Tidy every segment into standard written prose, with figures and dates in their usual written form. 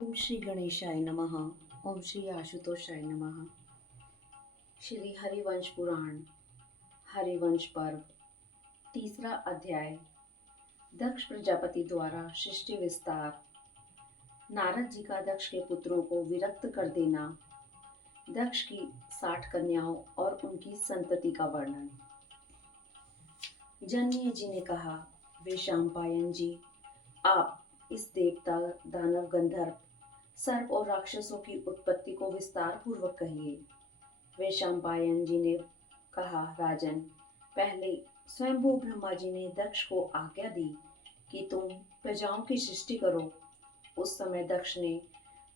ओम श्री गणेशाय नमः। ओम श्री आशुतोषाय नमः। श्री हरिवंश पुराण हरिवंश पर्व तीसरा अध्याय। दक्ष प्रजापति द्वारा सृष्टि विस्तार। नारद जी का दक्ष के पुत्रों को विरक्त कर देना। दक्ष की 60 कन्याओं और उनकी संतति का वर्णन। जन्मेजय जी ने कहा, वे शाम्पायन जी, आप इस देवता, दानव, गंधर्व, सर्प और राक्षसों की उत्पत्ति को विस्तार पूर्वक कहिए। वे शाम्पायन जी ने कहा, राजन, पहले स्वयंभू ब्रह्मा जी ने दक्ष को आज्ञा दी कि तुम प्रजाओं की सृष्टि करो। उस समय दक्ष ने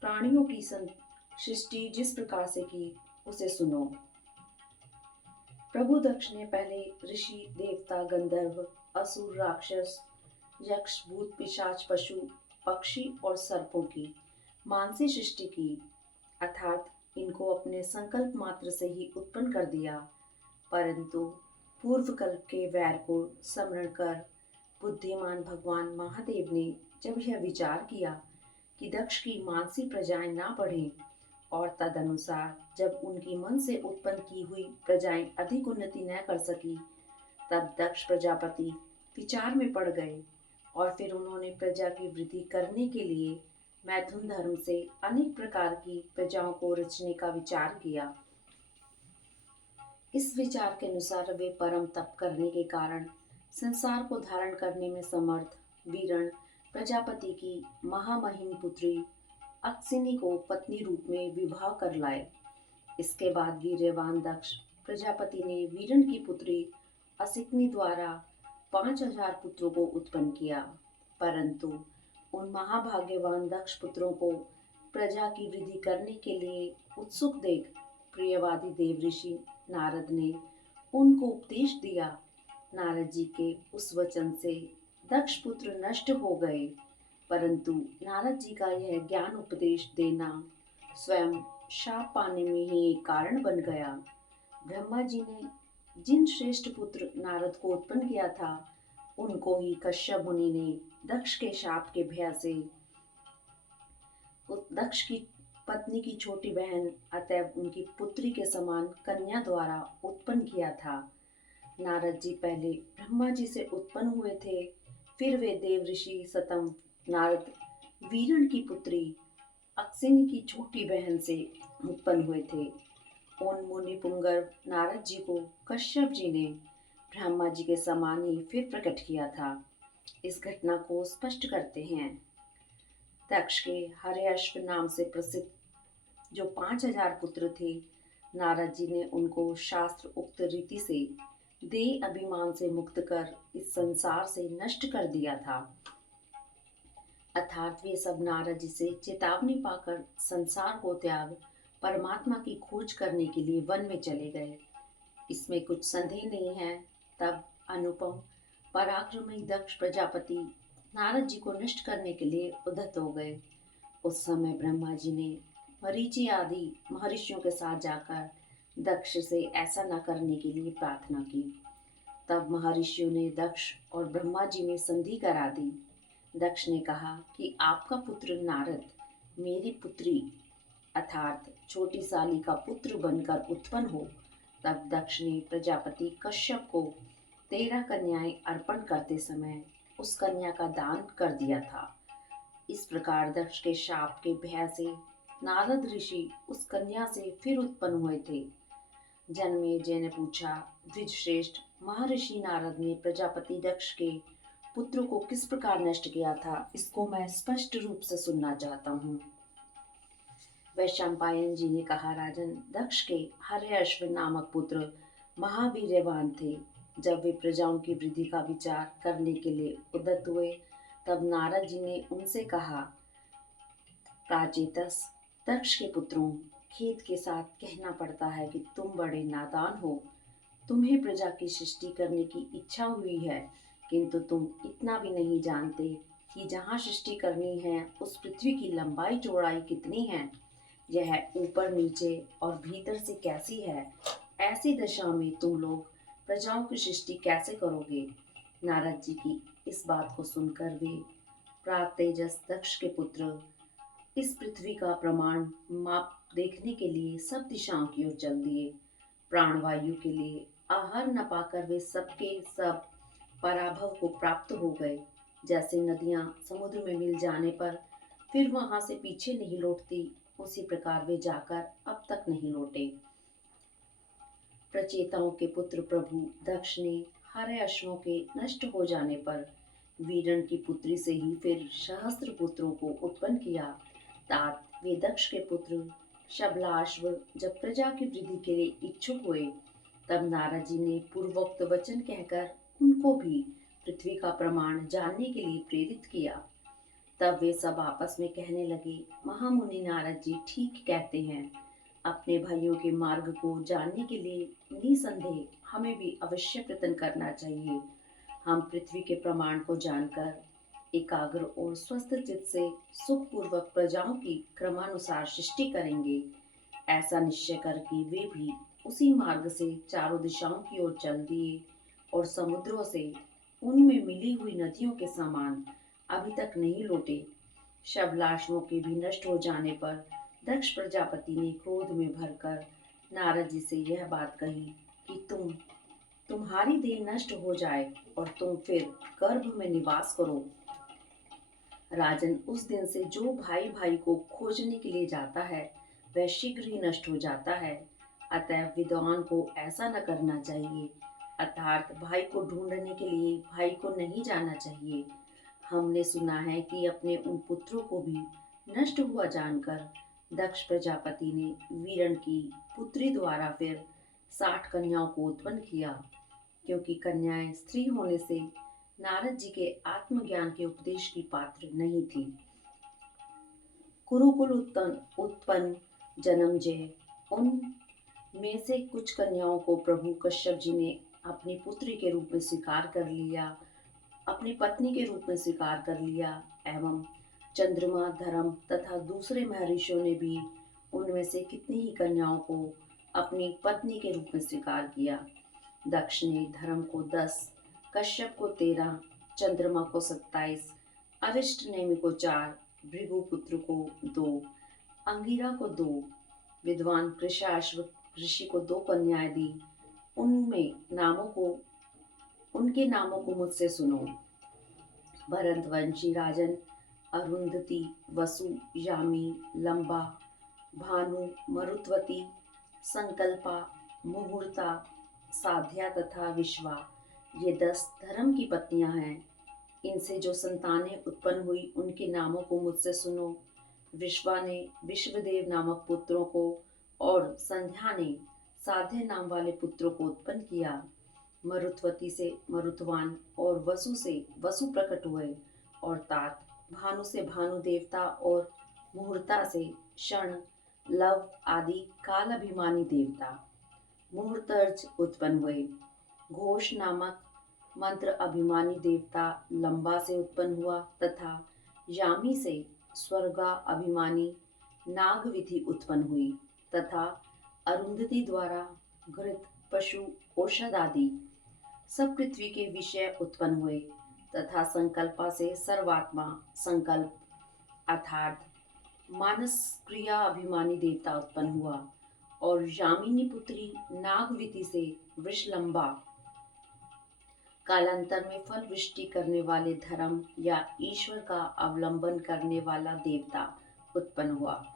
प्राणियों की सृष्टि जिस प्रकार से की, उसे सुनो। प्रभु दक्ष ने पहले ऋषि, देवता, गंधर्व, असुर, राक्षस, यक्ष, भूत, पिशाच, पशु, पक्षी और सर्पों की मानसी सृष्टि की, अर्थात इनको अपने संकल्प मात्र से ही उत्पन्न कर दिया। परंतु पूर्व कल्प के वैर को स्मरण कर बुद्धिमान भगवान महादेव ने जब यह विचार किया कि दक्ष की मानसी प्रजाएं ना बढ़ें और तदनुसार जब उनकी मन से उत्पन्न की हुई प्रजाएं अधिक उन्नति न कर सकी, तब दक्ष प्रजापति विचार में पड़ गए और फिर उन्होंने प्रजा की वृद्धि करने के लिए मैथुन धर्म से अनेक प्रकार की प्रजाओं को रचने का विचार किया। इस विचार के अनुसार वे परम तप करने के कारण संसार को धारण करने में समर्थ वीरण प्रजापति की महामहिम पुत्री अक्सिनी को पत्नी रूप में विवाह कर लाए। इसके बाद वीर्यवान दक्ष प्रजापति ने वीरण की पुत्री असिकनी द्वारा 5000 पुत्रों को उत्पन्न किया। परंतु उन महाभाग्यवान दक्ष पुत्रों को प्रजा की वृद्धि करने के लिए उत्सुक देख प्रियवादी देव ऋषि नारद ने उनको उपदेश दिया। नारद जी के उस वचन से दक्ष पुत्र नष्ट हो गए, परंतु नारद जी का यह ज्ञान उपदेश देना स्वयं शाप पाने में ही एक कारण बन गया। ब्रह्मा जी ने जिन श्रेष्ठ पुत्र नारद को उत्पन्न किया था, उनको ही कश्यप मुनि ने दक्ष के शाप के भय से दक्ष की पत्नी की छोटी बहन अतएव उनकी पुत्री के समान कन्या द्वारा उत्पन्न किया था। नारद जी पहले ब्रह्मा जी से उत्पन्न हुए थे, फिर वे देव ऋषि सतम नारद वीरण की पुत्री अक्सिनी की छोटी बहन से उत्पन्न हुए थे। उन मुनि पुंगव नारद जी को कश्यप जी ने ब्रह्मा जी के समान ही फिर प्रकट किया था। इस घटना को स्पष्ट करते हैं। दक्ष के हर्यश्व नाम से प्रसिद्ध जो 5000 पुत्र थे, नारद जी ने उनको शास्त्र उक्त रीति से देह अभिमान से मुक्त कर इस संसार से नष्ट कर दिया था। अर्थात वे सब नारद जी से चेतावनी पाकर संसार को त्याग परमात्मा की खोज करने के लिए वन में चले गए। इसमें कुछ संदेह नहीं है। तब अनुपम पराक्रमी दक्ष प्रजापति नारद जी को नष्ट करने के लिए उद्यत हो गए। उस समय ब्रह्मा जी ने मरीचि आदि महर्षियों के साथ जाकर दक्ष से ऐसा न करने के लिए प्रार्थना की। तब महर्षियों ने दक्ष और ब्रह्मा जी में संधि करा दी। दक्ष ने कहा कि आपका पुत्र नारद मेरी पुत्री अर्थात छोटी साली का पुत्र बनकर उत्पन्न हो। तब दक्ष ने प्रजापति कश्यप को 13 कन्याएं अर्पण करते समय उस कन्या का दान कर दिया था। इस प्रकार दक्ष के शाप के भय से नारद ऋषि उस कन्या से फिर उत्पन्न हुए थे। जन्मेजय ने पूछा, द्विजश्रेष्ठ महर्षि नारद ने प्रजापति दक्ष के पुत्रों को किस प्रकार नष्ट किया था, इसको मैं स्पष्ट रूप से सुनना चाहता हूँ। वैशंपायन जी ने कहा, राजन, दक्ष के हर्यश्व नामक पुत्र महावीर्यवान थे। जब वे प्रजाओं की वृद्धि का विचार करने के लिए उद्यत हुए, तब नारद जी ने उनसे कहा, प्राचेतस, दक्ष के पुत्रों, खेद के साथ कहना पड़ता है कि तुम बड़े नादान हो। तुम्हें प्रजा की सृष्टि करने की इच्छा हुई है, किंतु तुम इतना भी नहीं जानते कि जहाँ सृष्टि करनी है उस पृथ्वी की लंबाई चौड़ाई कितनी है, यह ऊपर नीचे और भीतर से कैसी है। ऐसी दशा में तुम लोग प्रजाओं की सृष्टि कैसे करोगे। नारद जी की इस बात को सुनकर वे प्रातेजस दक्ष के पुत्र इस पृथ्वी का प्रमाण माप देखने के लिए सब दिशाओं की ओर चल दिए। प्राणवायु के लिए आहार न पाकर वे सबके सब पराभव को प्राप्त हो गए। जैसे नदियां समुद्र में मिल जाने पर फिर वहां से पीछे नहीं लौटती, उसी प्रकार वे जाकर अब तक नहीं लौटे। प्रचेताओं के पुत्र प्रभु दक्ष ने हरे अश्वों के नष्ट हो जाने पर वीरण की पुत्री से ही फिर सहस्त्र पुत्रों को उत्पन्न किया। तात वे दक्ष के पुत्र शबलाश्व जब प्रजा की वृद्धि के लिए इच्छुक हुए, तब नारद जी ने पूर्वोक्त वचन कहकर उनको भी पृथ्वी का प्रमाण जानने के लिए प्रेरित किया। तब वे सब आपस में कहने लगे, महामुनि नारद जी ठीक कहते हैं। अपने भाइयों के मार्ग को जानने के लिए निसंदेह हमें भी अवश्य प्रयत्न करना चाहिए। हम पृथ्वी के प्रमाण को जानकर एकाग्र और स्वस्थ चित्त से सुखपूर्वक प्रजाओं की क्रमानुसार सृष्टि करेंगे। ऐसा निश्चय करके वे भी उसी मार्ग से चारों दिशाओं की ओर चल दिए और समुद्रों से उनमें मिली हुई नदियों के समान अभी तक नहीं लौटे। शबलाश्वों के भी नष्ट हो जाने पर दक्ष प्रजापति ने क्रोध में भरकर नारद जी से यह बात कही कि तुम्हारी देह नष्ट हो जाए और तुम फिर गर्भ में निवास करो। राजन, उस दिन से जो भाई भाई को खोजने के लिए जाता है वह शीघ्र ही नष्ट हो जाता है। अतः विद्वान को ऐसा न करना चाहिए, अर्थात भाई को ढूंढने के लिए भाई को नहीं जाना चाहिए। हमने सुना है कि अपने उन पुत्रों को भी नष्ट हुआ जानकर दक्ष प्रजापति ने वीरण की पुत्री द्वारा फिर 60 कन्याओं को उत्पन्न किया, क्योंकि कन्याएं स्त्री होने से नारद जी के आत्मज्ञान के उपदेश की पात्र नहीं थी। कुरुकुल उत्पन्न जन्मजय, उन में से कुछ कन्याओं को प्रभु कश्यप जी ने अपनी पुत्री के रूप में स्वीकार कर लिया, अपनी पत्नी के रूप में स्वीकार कर लिया, एवं चंद्रमा, धर्म तथा दूसरे महर्षियों ने भी उनमें से कितनी ही कन्याओं को अपनी पत्नी के रूप में स्वीकार किया। दक्ष ने धर्म को 10, कश्यप को 13, चंद्रमा को 27, अरिष्ट नेमि को 4, भृगुपुत्र को 2, अंगिरा को 2, विद्वान कृशाश्व ऋषि को 2 कन्याएं दी। उनके नामों को मुझसे सुनो। भरतवंशी राजन अरुंधति, वसु, यामी, लंबा, भानु, मरुत्वती, संकल्पा, मुहूर्ता, साध्या तथा विश्वा, ये 10 धर्म की पत्नियां हैं। इनसे जो संतानें उत्पन्न हुई उनके नामों को मुझसे सुनो। विश्वा ने विश्वदेव नामक पुत्रों को और संध्या ने साध्य नाम वाले पुत्रों को उत्पन्न किया। मरुत्वती से मरुतवान और वसु से वसु प्रकट हुए, और तात भानु से भानु देवता और मुहूर्ता से क्षण, लव आदि काल अभिमानी देवता मुहूर्तर्ज उत्पन्न हुए। घोष नामक मंत्र अभिमानी देवता लंबा से उत्पन्न हुआ, तथा यामी से स्वर्गा अभिमानी नागविधि उत्पन्न हुई, तथा अरुंधति द्वारा घृत, पशु, औषध आदि सब पृथ्वी के विषय उत्पन्न हुए, तथा संकल्पा से सर्वात्मा संकल्प अर्थात मानस क्रिया अभिमानी देवता उत्पन्न हुआ, और यामिनी पुत्री नागविति से वृषलंबा कालांतर में फल वृष्टि करने वाले धर्म या ईश्वर का अवलंबन करने वाला देवता उत्पन्न हुआ।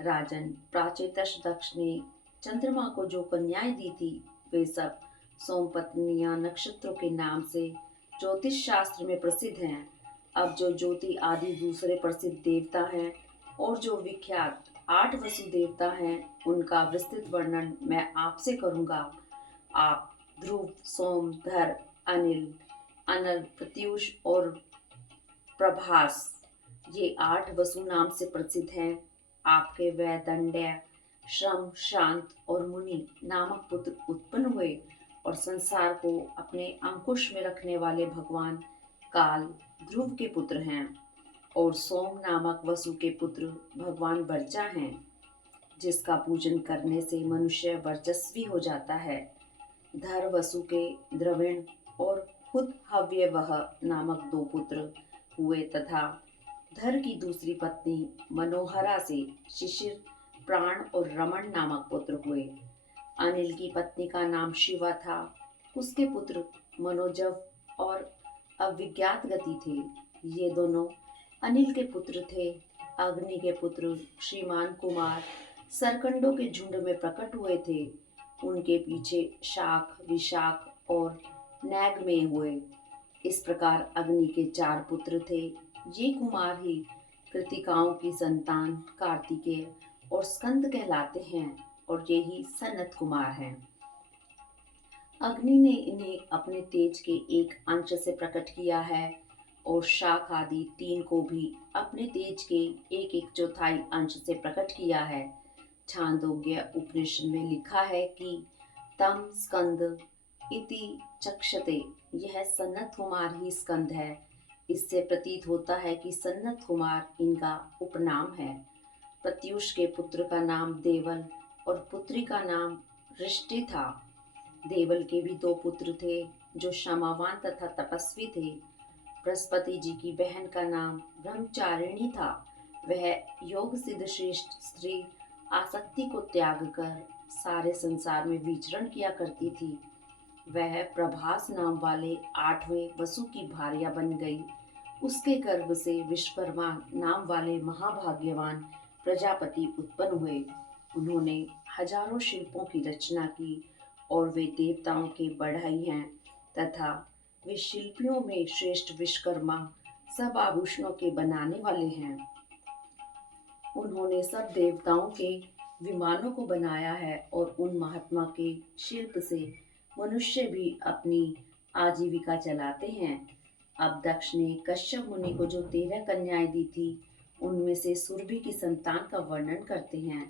राजन, प्राचेतस दक्ष ने चंद्रमा को जो कन्याएं दी थी वे सब सोमपत्नियां नक्षत्रों के नाम से ज्योतिष शास्त्र में प्रसिद्ध हैं। अब जो ज्योति आदि दूसरे प्रसिद्ध देवता हैं और जो विख्यात 8 वसु देवता हैं, उनका विस्तृत वर्णन मैं आपसे करूंगा। आप ध्रुव, सोम, धर, अनिल, अनल, प्रत्युष और प्रभास, ये 8 वसु नाम से प्रसिद्ध हैं। आपके वैदंड्य, श्रम, शांत और मुनि नामक पुत्र उत्पन्न हुए, और संसार को अपने अंकुश में रखने वाले भगवान काल ध्रुव के पुत्र हैं, और सोम नामक वसु के पुत्र भगवान वर्चा हैं, जिसका पूजन करने से मनुष्य वर्चस्वी हो जाता है। धर वसु के द्रविण और खुद हव्यवह नामक 2 पुत्र हुए, तथा धर की दूसरी पत्नी मनोहरा से शिशिर, प्राण और रमण नामक पुत्र हुए। अनिल की पत्नी का नाम शिवा था। उसके पुत्र मनोजव और अविज्ञात गति थे। ये दोनों अनिल के पुत्र थे। अग्नि के पुत्र श्रीमान कुमार सरकंडों के झुंड में प्रकट हुए थे। उनके पीछे शाख, विशाख और नैगमेय हुए। इस प्रकार अग्नि के 4 पुत्र थे। ये कुमार ही कृतिकाओं की संतान कार्तिकेय और स्कंद कहलाते हैं और ये ही सनत कुमार हैं। अग्नि ने इन्हें अपने तेज के एक अंश से प्रकट किया है और शाख आदि 3 को भी अपने तेज के 1/4 अंश से प्रकट किया है। छांदोग्य उपनिषद में लिखा है कि तम स्कंद इति चक्षते, यह सनत कुमार ही स्कंद है। इससे प्रतीत होता है कि सनत कुमार इनका उपनाम है। प्रत्युष के पुत्र का नाम देवल और पुत्री का नाम रिष्टि था। देवल के भी 2 पुत्र थे जो क्षमावान तथा तपस्वी थे। बृहस्पति जी की बहन का नाम ब्रह्मचारिणी था। वह योग सिद्ध श्रेष्ठ स्त्री आसक्ति को त्याग कर सारे संसार में विचरण किया करती थी। वह प्रभास नाम वाले 8वें वसु की भार्या बन गई। उसके गर्भ से विश्वकर्मा नाम वाले महाभाग्यवान प्रजापति उत्पन्न हुए। उन्होंने हजारों शिल्पों की रचना की और वे देवताओं के बढ़ई हैं तथा वे शिल्पियों में श्रेष्ठ विश्वकर्मा सब आभूषणों के बनाने वाले हैं। उन्होंने सब देवताओं के विमानों को बनाया है और उन महात्मा के शिल्प से मनुष्य भी अपनी आजीविका चलाते हैं। अब दक्ष ने कश्यप मुनि को जो 13 कन्याएं दी थी, उनमें से सुरभि की संतान का वर्णन करते हैं।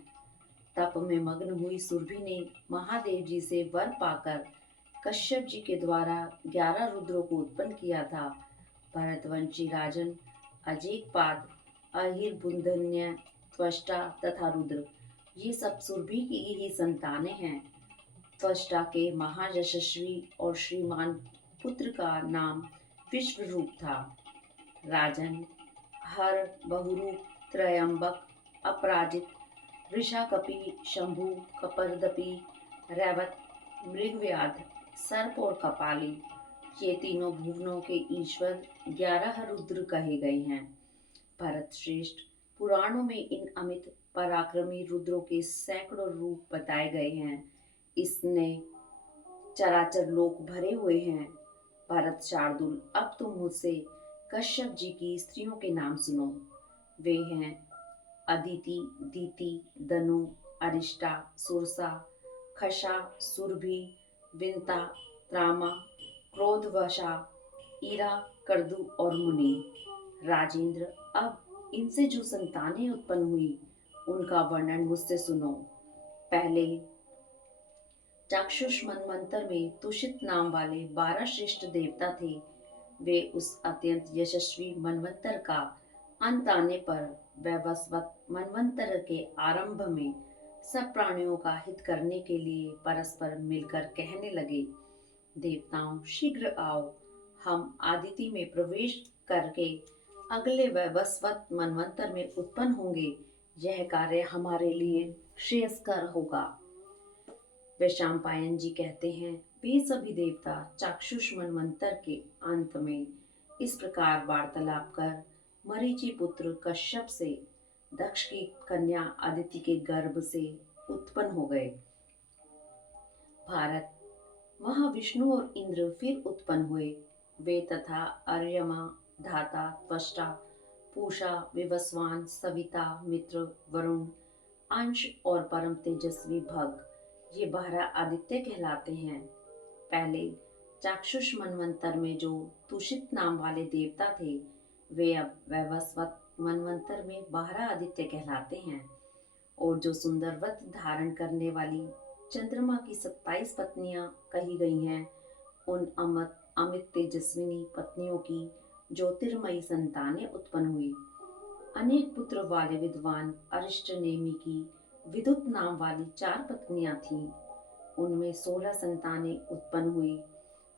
तप में मग्न हुई सुरभि ने महादेव जी से वर पाकर कश्यप जी के द्वारा 11 रुद्रों को उत्पन्न किया था। भरतवंशी राजन अजेकपाद, अहिरबुंदन्य, त्वष्टा तथा रुद्र, ये सब सुरभि की ही संतानें हैं। त्वष्टा के महायशस्वी और श्रीमान पुत्र का नाम विश्वरूप था। राजन हर, बहुरूप, त्रयंबक, अपराजित, वृषाकपि, शंभु, कपर्दपि, रैवत, मृगव्याध, सर्प और कपाली, ये तीनों भुवनों के ईश्वर 11 रुद्र कहे गए हैं। भरत श्रेष्ठ, पुराणों में इन अमित पराक्रमी रुद्रों के सैकड़ों रूप बताए गए हैं। इसने चराचर लोक भरे हुए हैं। भरत शार्दुल, अब तुम मुझसे कश्यप जी की स्त्रियों के नाम सुनो। वे हैं अदिति, दीति, दनु, अरिष्टा, सुरसा, खशा, सुरभि, विंता, त्रामा, क्रोधवशा, ईरा, कर्दु और मुनि। राजेंद्र, अब इनसे जो संतानें उत्पन्न हुई उनका वर्णन मुझसे सुनो। पहले चाक्षुष मनवंतर में तुषित नाम वाले 12 श्रेष्ठ देवता थे। वे उस अत्यंत यशस्वी मनवंतर का अंत आने पर वैवस्वत मनवंतर के आरंभ में सब प्राणियों का हित करने के लिए परस्पर मिलकर कहने लगे, देवताओं शीघ्र आओ, हम आदिति में प्रवेश करके अगले वैवस्वत मनवंतर में उत्पन्न होंगे। यह कार्य हमारे लिए श्रेयस्कर होगा। वैशंपायन जी कहते हैं, वे सभी देवता चाक्षुष मनवंतर के अंत में इस प्रकार वार्तालाप कर मरीचि पुत्र कश्यप से दक्ष की कन्या अदिति के गर्भ से उत्पन्न हो गए। भारत, वहां विष्णु और इंद्र फिर उत्पन्न हुए। वे तथा अर्यमा, धाता, त्वष्टा, पूषा, विवस्वान, सविता, मित्र, वरुण, अंश और परम तेजस्वी भग, ये 12 आदित्य कहलाते हैं। पहले चाक्षुष मनवंतर में जो तुषित नाम वाले देवता थे, वे अब वैवस्वत मनवंतर में 12 आदित्य कहलाते हैं। और जो सुंदर व्रत धारण करने वाली चंद्रमा की 27 पत्नियां कही गई हैं, उन अमित तेजस्विनी पत्नियों की ज्योतिर्मयी संतानें उत्पन्न हुई। अनेक पुत्र वाले विद्वान अरिष्टनेमि की विदुत नाम वाली 4 पत्नियां थीं। उनमें 16 संतानें उत्पन्न हुई।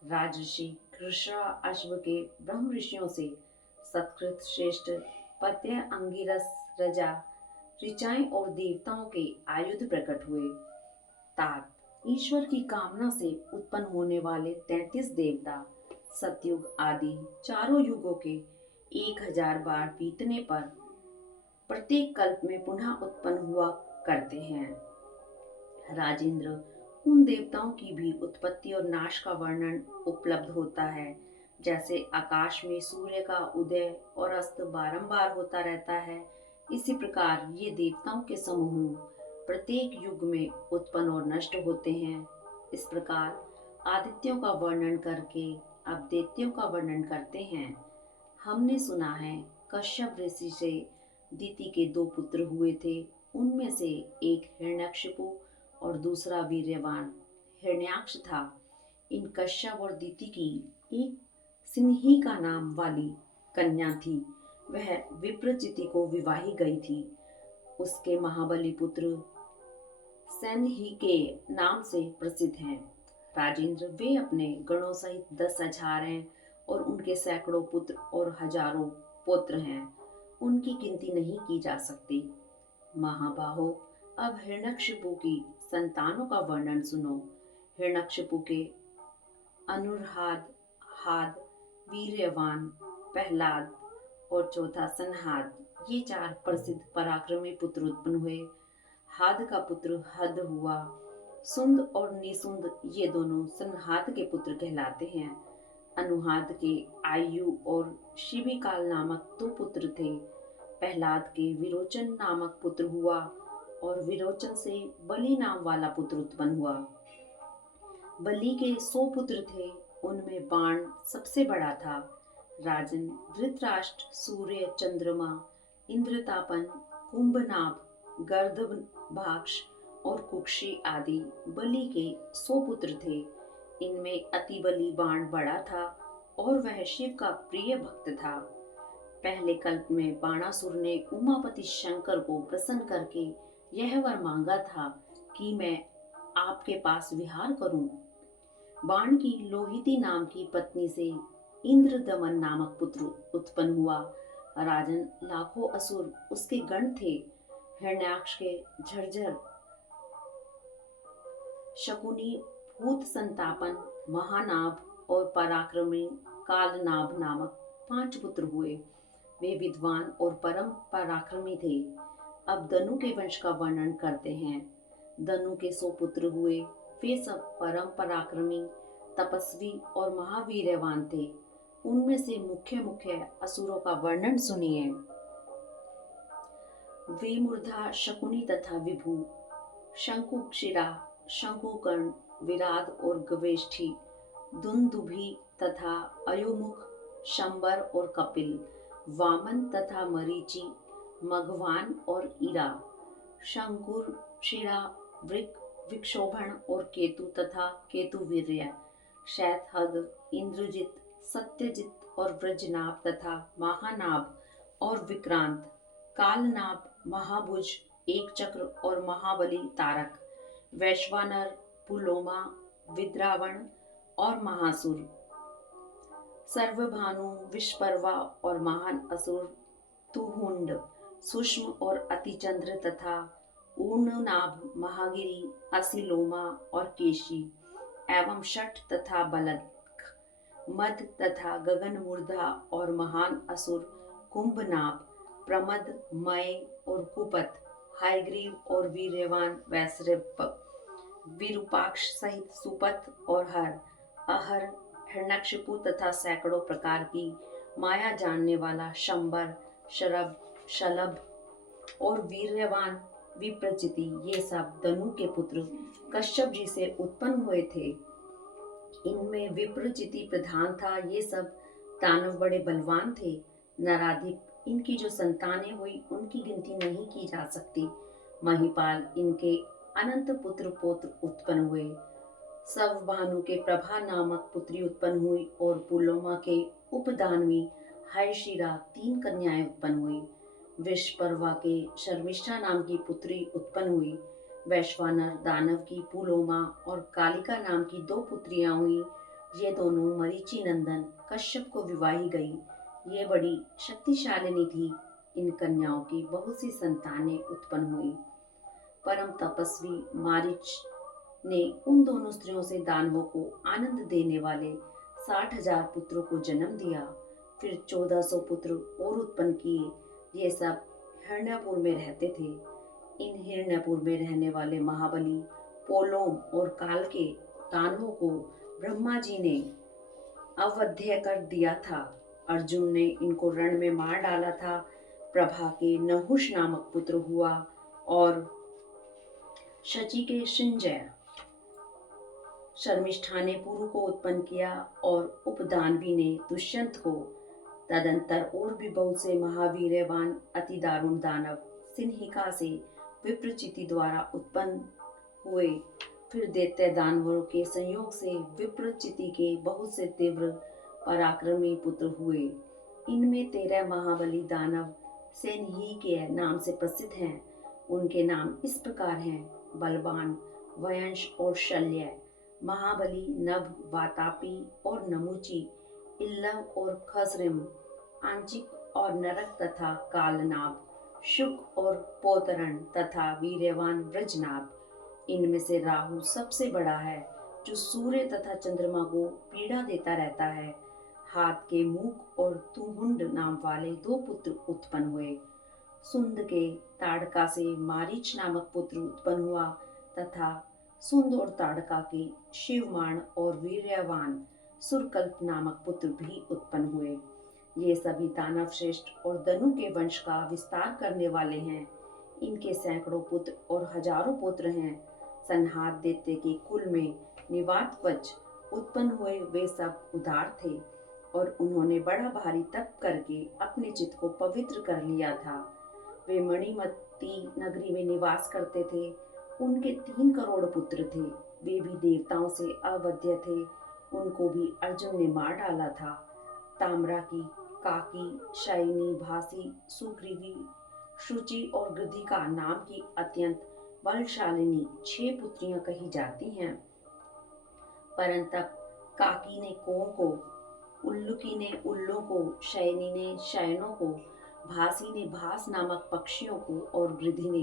राजर्षि कृष्णा अश्व के ब्रह्म ऋषियों से सत्कृत श्रेष्ठ पत्य अंगिरस रजा ऋचाएं और देवताओं के आयुध प्रकट हुए। तात ईश्वर की कामना से उत्पन्न होने वाले 33 देवता सतयुग आदि चारों युगों के 1000 बार बीतने पर प्रत्येक कल्प में पुनः उत्पन्न हुआ करते हैं। राजेंद्र, उन देवताओं की भी उत्पत्ति और नाश का वर्णन उपलब्ध होता है। जैसे आकाश में सूर्य का उदय और अस्त बारंबार होता रहता है, इसी प्रकार ये देवताओं के समूह प्रत्येक युग में उत्पन्न और नष्ट होते हैं। इस प्रकार आदित्यों का वर्णन करके अब दैत्यों का वर्णन करते हैं। हमने सुना है कश्यप ऋषि से दिति के 2 पुत्र हुए थे। उनमें से एक हिरण्यकशिपु और दूसरा वीर्यवान हिरण्याक्ष था। इन कश्यप और दिति की एक सिन्ही का नाम वाली कन्या थी। वह विप्रचिति को विवाही गई थी। उसके महाबली पुत्र सैन्ही के नाम से प्रसिद्ध हैं। राजेंद्र, वे अपने गणों सहित 10,000 हैं और उनके सैकड़ों पुत्र और हजारों पुत्र हैं। उनकी गिनती नहीं की जा सकती। महाबाहो, अब हिरण्यकशिपु की संतानों का वर्णन सुनो। हिरण्यकशिपु के अनुर्हाद, हाद, वीर्यवान, प्रहलाद और चौथा संहाद, ये 4 प्रसिद्ध पराक्रमी पुत्र उत्पन्न हुए। हाद का पुत्र हद हुआ। सुंद और निसुंद ये दोनों संहाद के पुत्र कहलाते हैं। अनुहाद के आयु और शिविकाल नामक 2 पुत्र थे। प्रहलाद के विरोचन नामक पुत्र हुआ और विरोचन से बलि नाम वाला पुत्र उत्पन्न हुआ। बलि के 100 पुत्र थे, उनमें बाण सबसे बड़ा था। राजन, धृतराष्ट्र, सूर्य, चंद्रमा, इंद्रतापन, कुंभनाभ, गर्दभभाक्ष और कुक्षी आदि बलि के 100 पुत्र थे। इनमें अति बलि बाण बड़ा था और वह शिव का प्रिय भक्त था। पहले कल्प में बाणासुर ने उमापति शंकर को प्रसन्न करके यह वर मांगा था कि मैं आपके पास विहार करूं। बाण की लोहिती नाम की पत्नी से इंद्रदमन नामक पुत्र उत्पन्न हुआ। राजन, लाखों असुर उसके गण थे। हिरण्याक्ष के झरझर, शकुनी, भूत संतापन, महानाभ और पराक्रमी कालनाभ नामक 5 पुत्र हुए। वे विद्वान और परम पराक्रमी थे। अब दनु के वंश का वर्णन करते हैं। दनु के 100 पुत्र हुए। वे सब परम पराक्रमी, तपस्वी और महावीर्यवान थे। उनमें से मुख्य मुख्य असुरों का वर्णन सुनिए। वेमूर्धा, शकुनी तथा विभु, शंकुक्षिरा, शंकुकर्ण, विराद और गवेष्ठी, दुंदुभि तथा अयोमुख, शंबर और कपिल, वामन तथा मरीचि, मघवान और ईरा, शंकुर, शिरा, वृक, विक्षोभण और केतु तथा केतुवीर्य, शैतहद, इंद्रजित, सत्यजित और व्रजनाभ तथा महानाभ और विक्रांत, कालनाभ, महाभुज, एक चक्र और महाबली तारक, वैश्वानर, पुलोमा, विद्रावण और महासुर, सर्वभानु, विश्वपर्वा और महान असुर तुहुंड, सूक्ष्म और अतिचंद्र तथा ऊर्णनाभ, महागिरी, असिलोमा और केशी एवं शठ तथा बलक, मद तथा गगनमूर्धा और महान असुर कुंभनाभ, प्रमद, मय और कुपत, हयग्रीव और वीर्यवान वैश्रप, विरूपाक्ष सहित सुपत और हर, अहर, हिरण्यकशिपु तथा सैकड़ों प्रकार की माया जानने वाला शंबर, शरभ, शलभ और वीर्यवान विप्रचिति, ये सब दनु के पुत्र कश्यप जी से उत्पन्न हुए थे। इनमें विप्रचिति प्रधान था। ये सब दानव बड़े बलवान थे। नराधिप इनकी जो संतानें हुई उनकी गिनती नहीं की जा सकती। महिपाल इनके अनंत पुत्र पौत्र उत्पन्न हुए। सवभानु के प्रभा नामक पुत्री उत्पन्न हुई और पुलोमा के उपदानवी हयशिरा 3 कन्याएं उत्पन्न हुई। विश्वपर्वा के शर्मिष्ठा नाम की पुत्री उत्पन्न हुई। वैश्वानर दानव की पुलोमा और कालिका नाम की 2 पुत्रियां हुई। ये दोनों मरीचि नंदन कश्यप को विवाही गई। ये बड़ी शक्तिशालिनी थी। इन कन्याओं की बहुत सी संतानें उत्पन्न हुई। परम तपस्वी मारीच ने उन दोनों स्त्रियों से दानवों को आनंद देने वाले 60,000 पुत्रों को जन्म दिया। फिर 1400 पुत्र और उत्पन्न किए। ये सब हिरण्यापुर में रहते थे। इन हिरण्यापुर में रहने वाले महाबली पोलोम और काल के दानवों को ब्रह्मा जी ने अवध्य कर दिया था। अर्जुन ने इनको रण में मार डाला था। प्रभा के नहुष नामक पुत्र हुआ और शची के संजय शर्मिष्ठा ने पुरु को उत्पन्न किया और उपदानवी ने दुष्यंत को। तदंतर और भी बहुत से महावीरवान अति दारुण दानव सिन्हिका से विप्रचिति द्वारा उत्पन्न हुए। फिर दैत्य दानवों के संयोग से विप्रचिति के बहुत से तीव्र पराक्रमी पुत्र हुए। इनमें 13 महाबली दानव सेनही के नाम से प्रसिद्ध हैं। उनके नाम इस प्रकार हैं: बलवान, वयंश और शल्य, महाबली, नभ, वातापी और नमुची, इल्लव और खसरिम, आंचिक और नरक तथा कालनाभ, शुक और पोतरण तथा वीर्यवान व्रजनाभ। इनमें से राहु सबसे बड़ा है, जो सूर्य तथा चंद्रमा को पीड़ा देता रहता है। हाथ के मूक और तुहुंड नाम वाले 2 पुत्र उत्पन्न हुए। सुंद के ताड़का से मारीच नामक पुत्र उत्पन्न हुआ तथा सुंद और ताड़का के शिवमाण और वीर्यवान सुरकल्प नामक पुत्र भी उत्पन्न हुए। ये सभी दानव श्रेष्ठ और दनु के वंश का विस्तार करने वाले हैं। इनके सैकड़ों पुत्र और हजारों पुत्र हैं। संहार दैत्य के कुल में निवातवच उत्पन्न हुए वे सब उदार थे और उन्होंने बड़ा भारी तप करके अपने चित्त को पवित्र कर लिया था। वे मणिमती नगरी में निवास करते थे। उनके 3 करोड़ पुत्र थे। वे भी देवताओं से अवध्य थे। उनको भी अर्जुन ने मार डाला था। ताम्रा की, काकी, शयनी, भासी, सुग्रीवी, शुचि और गृधिका नाम की अत्यंत बलशालिनी 6 पुत्रियां कही जाती हैं। परंतप काकी ने कों को, उल्लुकी ने उल्लों को, शयनी ने शयनों को, भासी ने भास नामक पक्षियों को और गृधि ने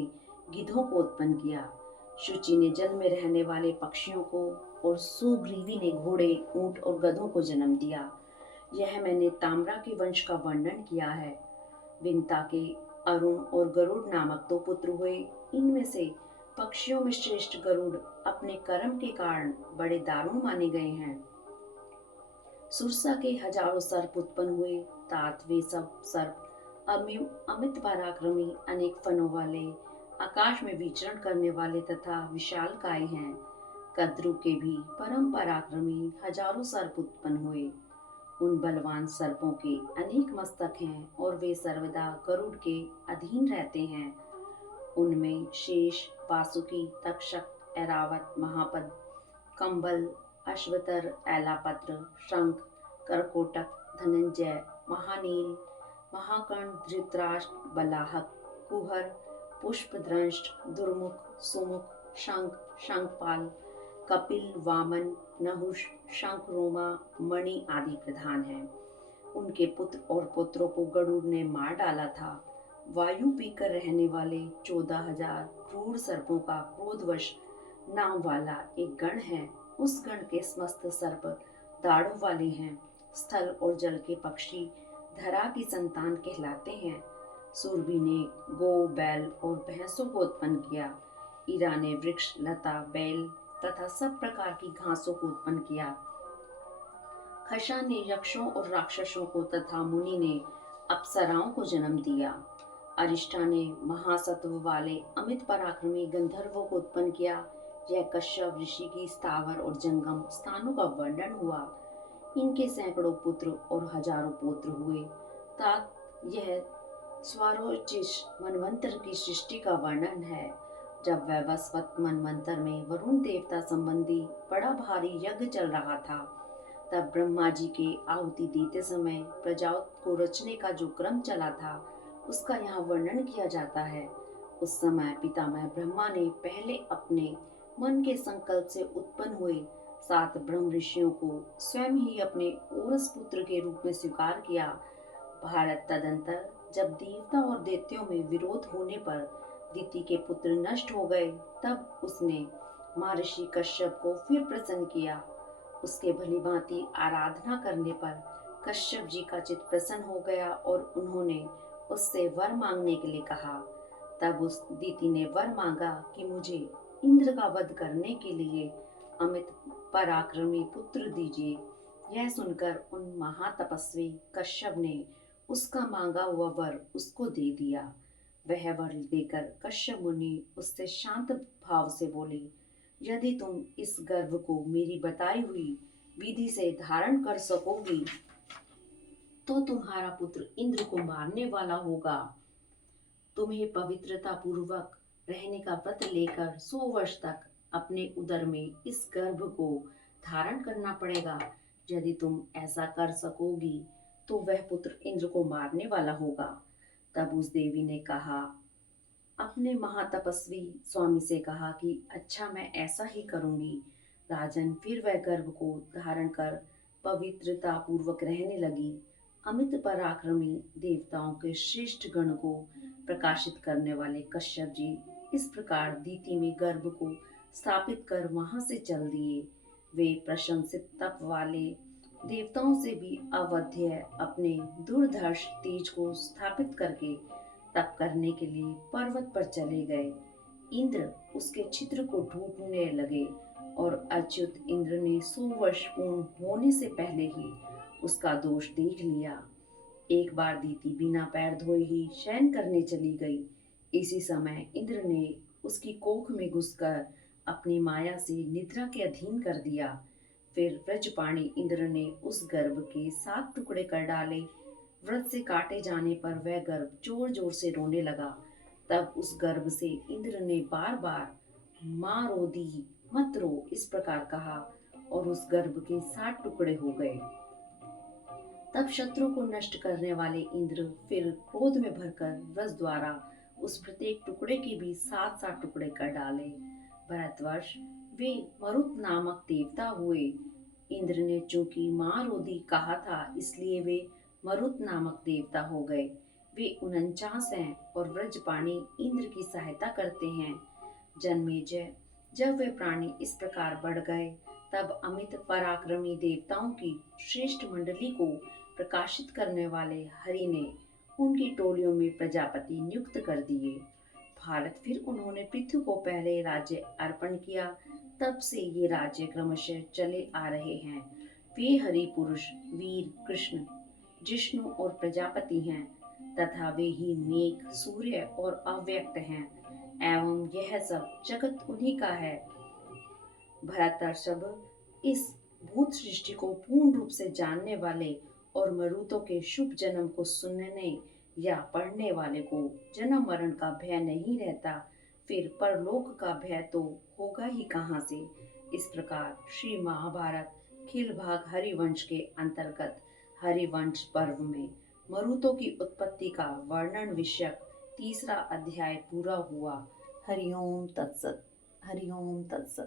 गिद्धों को उत्पन्न किया। शुचि ने जल में रहने वाले पक्षियों को और सुग्रीवी ने घोड़े, ऊंट और गधों को जन्म दिया। यह मैंने ताम्रा के वंश का वर्णन किया है। विंता के अरुण और गरुड़ नामक 2 पुत्र हुए। इनमें से पक्षियों में श्रेष्ठ गरुड़ अपने कर्म के कारण बड़े दारुण माने गए हैं। सुरसा के हजारों सर्प उत्पन्न हुए। तात वे सब सर्प अमित पराक्रमी, अनेक फनों वाले, आकाश में विचरण करने वाले तथा विशालकाय हैं। कद्रु के भी परम पराक्रमी हजारों सर्प उत्पन्न हुए। उन बलवान सर्पों के अनेक मस्तक हैं और वे सर्वदा गरुड़ के अधीन रहते हैं। उनमें शेष, वासुकी, तक्षक, ऐरावत, महापद, कंबल, अश्वतर, ऐलापत्र, शंख, करकोटक, धनंजय, महानील, महाकर्ण, धृतराष्ट्र, बलाहक, कुहर, पुष्पदंष्ट, दुर्मुख, सुमुख, शंख, शंखपाल, कपिल, वामन, नहुष, शंखरोमा, मणि आदि प्रधान हैं। उनके पुत्र और पुत्रों को गरुड़ ने मार डाला था। वायु पीकर रहने वाले 14,000 क्रूर सर्पों का क्रोधवश नाम वाला एक गण है। उस गण के समस्त सर्प दाढ़ों वाले हैं। स्थल और जल के पक्षी धरा की संतान कहलाते हैं। सुरभि ने गो, बैल और भैंसों को उत्पन्न किया। ईरा ने वृक्ष, लता, बैल तथा सब प्रकार की घासों को उत्पन्न किया। खशा ने यक्षों और राक्षसों को तथा मुनि ने अप्सराओं को जन्म दिया। अरिष्टा ने महासत्व वाले अमित पराक्रमी गंधर्वों को उत्पन्न किया। यह कश्यप ऋषि की स्थावर और जंगम स्थानों का वर्णन हुआ। इनके सैकड़ों पुत्र और हजारों पौत्र हुए। तात यह स्वारोचिष मनवंतर की सृष्टि का वर्णन है। जब वैवस्वत मनवंतर में वरुण देवता संबंधी बड़ा भारी यज्ञ चल रहा था, तब ब्रह्मा जी के आहुति देते समय प्रजाओं को रचने का जो क्रम चला था, उसका यहाँ वर्णन किया जाता है। उस समय पितामह ब्रह्मा ने पहले अपने मन के संकल्प से उत्पन्न हुए 7 ब्रह्म ऋषियों को स्वयं ही अपने औरस पुत्र के रूप में स्वीकार किया। भारत तदंतर जब देवता और दैत्यों में विरोध होने पर दिति के पुत्र नष्ट हो गए, तब उसने महर्षि कश्यप को फिर प्रसन्न किया। उसके भली भांति आराधना करने पर कश्यप जी का चित्त प्रसन्न हो गया और उन्होंने उससे वर मांगने के लिए कहा। तब उस दीति ने वर मांगा कि मुझे इंद्र का वध करने के लिए अमित पराक्रमी पुत्र दीजिए। यह सुनकर उन महातपस्वी कश्यप ने उसका मांगा हुआ वर उसको दे दिया। वह वर देकर कश्यप मुनि उससे शांत भाव से बोले, यदि तुम इस गर्भ को मेरी बताई हुई विधि से धारण कर सकोगी तो तुम्हारा पुत्र इंद्र को मारने वाला होगा। तुम्हें पवित्रता पूर्वक रहने का व्रत लेकर 100 वर्ष तक अपने उदर में इस गर्भ को धारण करना पड़ेगा। यदि तुम ऐसा कर सकोगी तो वह पुत्र इंद्र को मारने वाला होगा। तब उस देवी ने कहा, अपने महातपस्वी स्वामी से कहा कि अच्छा, मैं ऐसा ही करूंगी। राजन फिर वह गर्भ को धारण कर पवित्रता पूर्वक रहने लगी। अमित पराक्रमी देवताओं के श्रेष्ठ गण को प्रकाशित करने वाले कश्यप जी इस प्रकार दीति में गर्भ को स्थापित कर वहां से चल दिए। वे प्रशंसित तप वाले देवताओं से भी अवध्य अपने दुर्धर्ष तेज को स्थापित करके तप करने के लिए पर्वत पर चले गए। इंद्र उसके छिद्र को ढूंढने लगे और अच्युत इंद्र ने 100 वर्ष पूर्ण होने से पहले ही उसका दोष देख लिया। एक बार दीति बिना पैर धोए ही शयन करने चली गई। इसी समय इंद्र ने उसकी कोख में घुसकर अपनी माया से निद्रा के अधीन कर दिया। फिर व्रजपाणी इंद्र ने उस गर्भ के 7 टुकड़े कर डाले। व्रत से काटे जाने पर वह गर्भ जोर जोर से रोने लगा। तब उस गर्भ से इंद्र ने बार बार माँ रोदी मत रो इस प्रकार कहा और उस गर्भ के 7 टुकड़े हो गए। तब शत्रु को नष्ट करने वाले इंद्र फिर क्रोध में भरकर व्रज द्वारा उस प्रत्येक टुकड़े के भी 7-7 टुकड़े कर डाले। भरतवर्ष वे मरुत नामक देवता हुए। इंद्र ने चूंकि माँ रोदी कहा था इसलिए वे मरुत नामक देवता हो गए। वे 49 हैं और व्रजपाणी इंद्र की सहायता करते हैं। जन्मेजय, जब वे प्राणी इस प्रकार बढ़ गए तब अमित पराक्रमी देवताओं की श्रेष्ठ मंडली को प्रकाशित करने वाले हरि ने उनकी टोलियों में प्रजापति नियुक्त कर दिए। भारत फिर उन्होंने पृथ्वी को पहले राज्य अर्पण किया। तब से ये राज्य क्रमशः चले आ रहे हैं। वे हरि पुरुष वीर कृष्ण जिष्णु और प्रजापति हैं तथा वे ही मेघ सूर्य और अव्यक्त हैं एवं यह सब जगत उन्हीं का है। भरतर्षभ, इस भूत सृष्टि को पूर्ण रूप से जानने वाले और मरुतों के शुभ जन्म को सुनने या पढ़ने वाले को जन्म मरण का भय नहीं रहता, फिर परलोक का भय तो होगा ही कहाँ से। इस प्रकार श्री महाभारत खिल भाग हरिवंश के अंतर्गत हरिवंश पर्व में मरुतों की उत्पत्ति का वर्णन विषयक 3रा अध्याय पूरा हुआ। हरिओम तत्सत। हरिओम तत्सत।